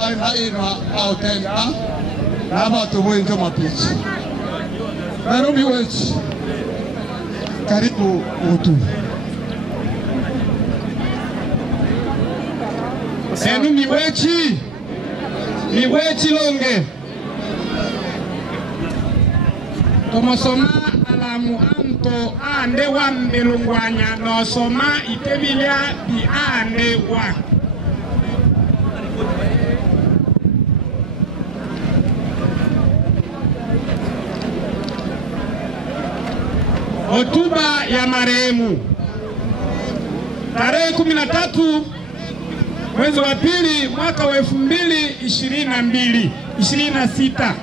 haina autenta hapa tuweze mapichi. Nairobi wechi karibu utu. Senu ni wechi longe. Tomasoma alamu anto ande wa mbelungwanya no soma itebilia di ande wa. Hotuba ya marehemu tarehe 13 mwezi wa pili mwaka wa 2026.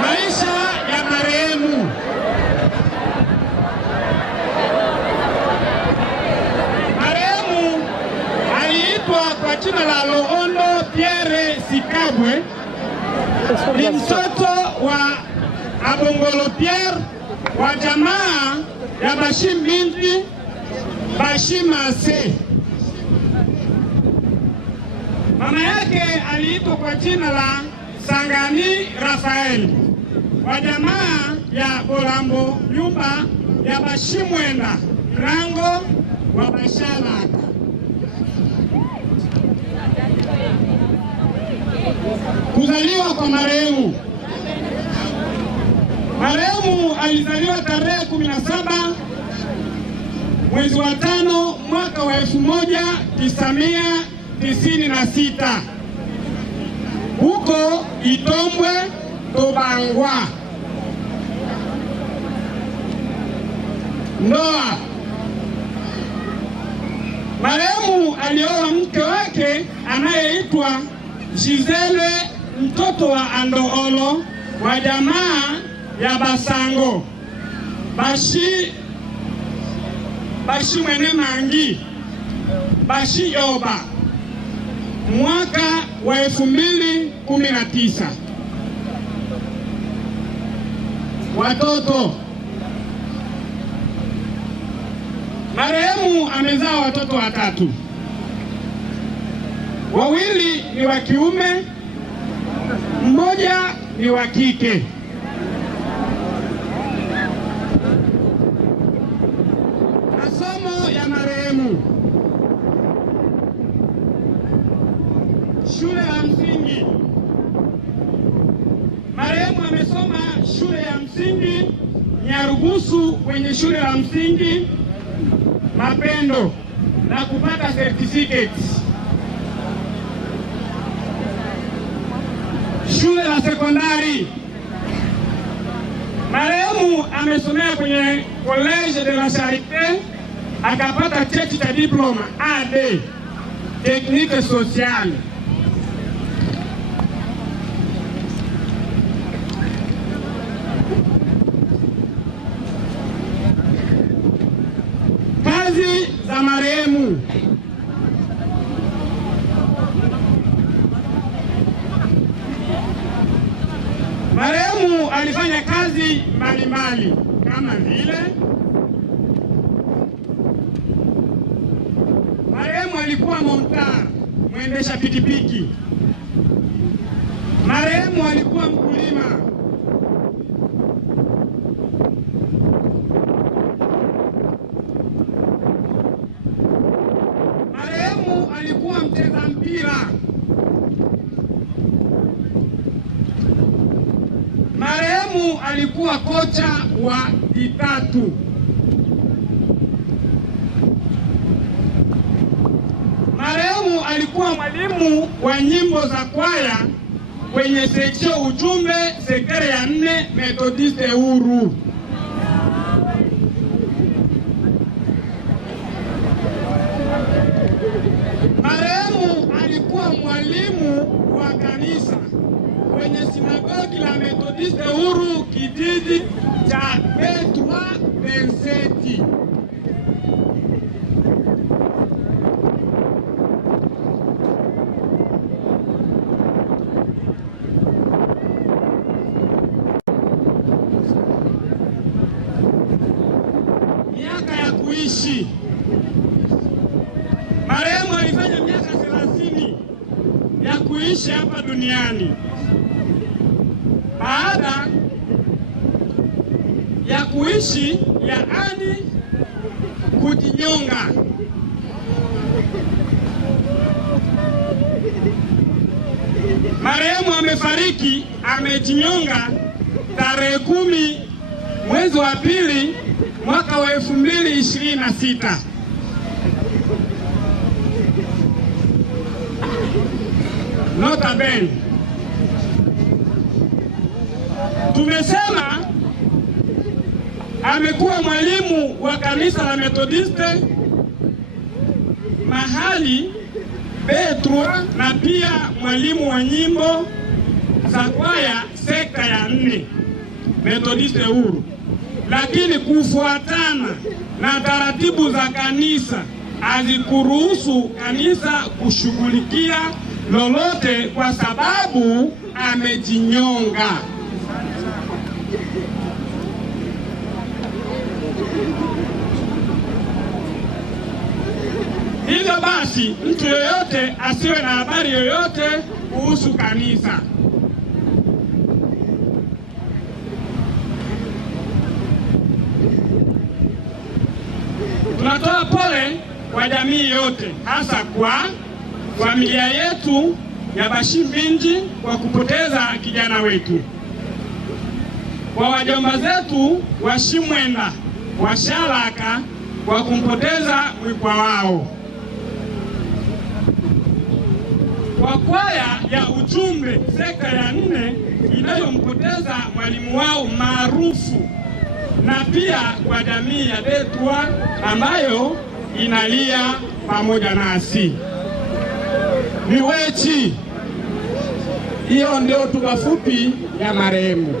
Maisha ya marehemu. Marehemu aliitwa kwa jina la Loondo Pierre Sikabwe. Ni mtoto wa Abongolo Pierre wa jamaa ya Bashim binti Bashimase. Mama yake aliitwa kwa jina la Sangani Rafael wa jamaa ya Bolambo nyumba ya Bashimwenda Rango wa Bashalaka. Kuzaliwa kwa marehemu. Marehemu alizaliwa tarehe 17 mwezi wa 5 mwaka wa 1996 huko Itombwe Tobangwa. Ndoa. Marehemu alioa mke wake anayeitwa Gisele mtoto wa Andoolo wa jamaa ya Basango Bashi mwene mangi Bashi yoba mwaka wa 2019. Watoto. Marehemu amezaa watoto 3. Wawili ni wa kiume, mmoja ni wa kike. Masomo ya marehemu. Shule ya msingi. Marehemu amesoma shule ya msingi Nyarugusu kwenye shule ya msingi Mapendo na kupata certificates. Shule la sekondari. Marehemu amesomea kwenye Collège de la Charité akapata cheti cha diploma AD Technique Sociale. Kazi za marehemu. Marehemu alifanya kazi mbalimbali kama vile marehemu alikuwa montar, mwendesha pikipiki. Marehemu alikuwa mkulima. Marehemu alikuwa mcheza mpira. Marehemu alikuwa kocha wa Itatu. Marehemu alikuwa mwalimu wa nyimbo za kwaya kwenye seksio ujumbe sekere ya 4 Methodiste Huru. Marehemu alikuwa mwalimu wa kanisa kwenye sinagogi la Methodiste Huru kijiji cha Petwa Benseti. kuishi. Marehemu alifanya miaka 30 ya kuishi hapa duniani. Baada ya kuishi, yaani kujinyonga, marehemu amefariki, amejinyonga tarehe 10 mwezi wa pili mwaka wa 2026. Nota bene, tumesema amekuwa mwalimu wa kanisa la Methodiste mahali Betrwa na pia mwalimu wa nyimbo za kwaya sekta ya 4 Methodiste huru. Lakini kufuatana na taratibu za kanisa hazikuruhusu kanisa kushughulikia lolote kwa sababu amejinyonga. Hivyo basi mtu yoyote asiwe na habari yoyote kuhusu kanisa. Tunatoa pole kwa jamii yote, hasa kwa familia yetu ya Bashimbinji kwa kupoteza kijana wetu, kwa wajomba zetu wa Shimwenda wa Shalaka kwa kumpoteza mwikwa wao, kwa kwaya ya ujumbe sekta ya 4 inayompoteza mwalimu wao maarufu, na pia kwa jamii ya Betrwa ambayo inalia pamoja nasi. Miwechi, hiyo ndio hotuba fupi ya marehemu.